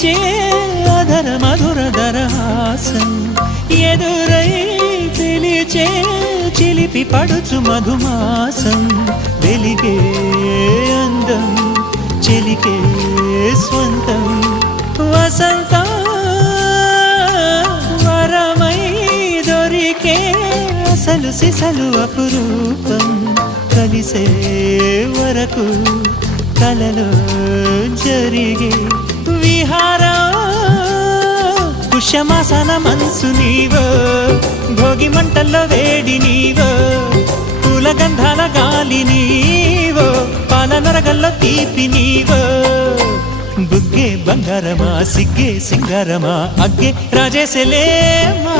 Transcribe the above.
వీచే అధర మధుర దరహాసం ఎదురై పిలిచే చిలిపి పడుచు మధుమాసం వెలిగే అందం చెలికే స్వంతం వసంతం వరమై దొరికే అసలు సిసలు అపురూపం కలిసే వరకు కలలో జరిగే విహారం పుష్యమాసన మనసు నీవో భోగి మంటల్లో వేడి నీవో పూల గంధాల గాలి నీవో పాల నరగల్లో తీపి నీవో బుగ్గే బంగారమా సిగ్గే సింగారమా అగ్గే రాజేసలేమా